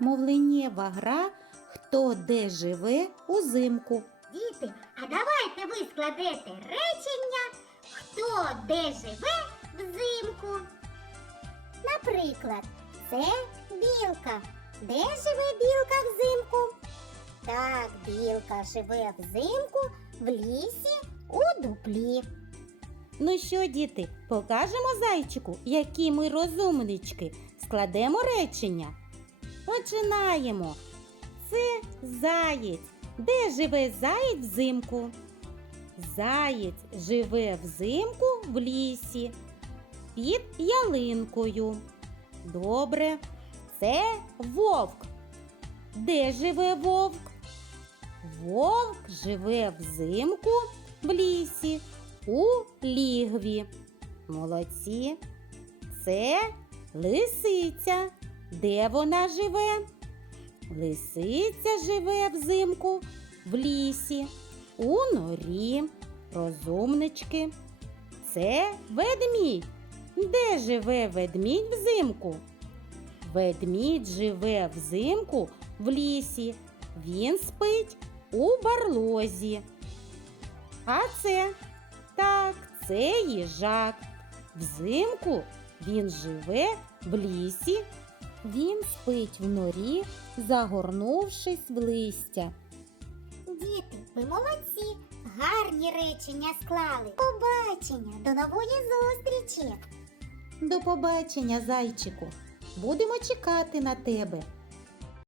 мовленнєва гра Хто де живе узимку. Діти, а давайте ви складете речення, хто де живе взимку. Наприклад, це білка. Де живе білка взимку? Так, білка живе взимку в лісі у дуплі. Ну що, діти, покажемо зайчику, які ми розумнички. Складемо речення. Починаємо. Це заєць. Де живе заєць взимку? Заєць живе взимку в лісі під ялинкою. Добре. Це вовк. Де живе вовк? Вовк живе взимку в лісі у лігві. Молодці. Це лисиця. Де вона живе? Лисиця живе взимку в лісі, у норі. Розумнички. Це ведмідь. Де живе ведмідь взимку? Ведмідь живе взимку в лісі. Він спить у барлозі. А це так, це їжак. Взимку він живе в лісі. Він спить в норі, загорнувшись в листя. Діти, ви молодці, гарні речення склали. Побачення, до нової зустрічі! До побачення, зайчику. Будемо чекати на тебе.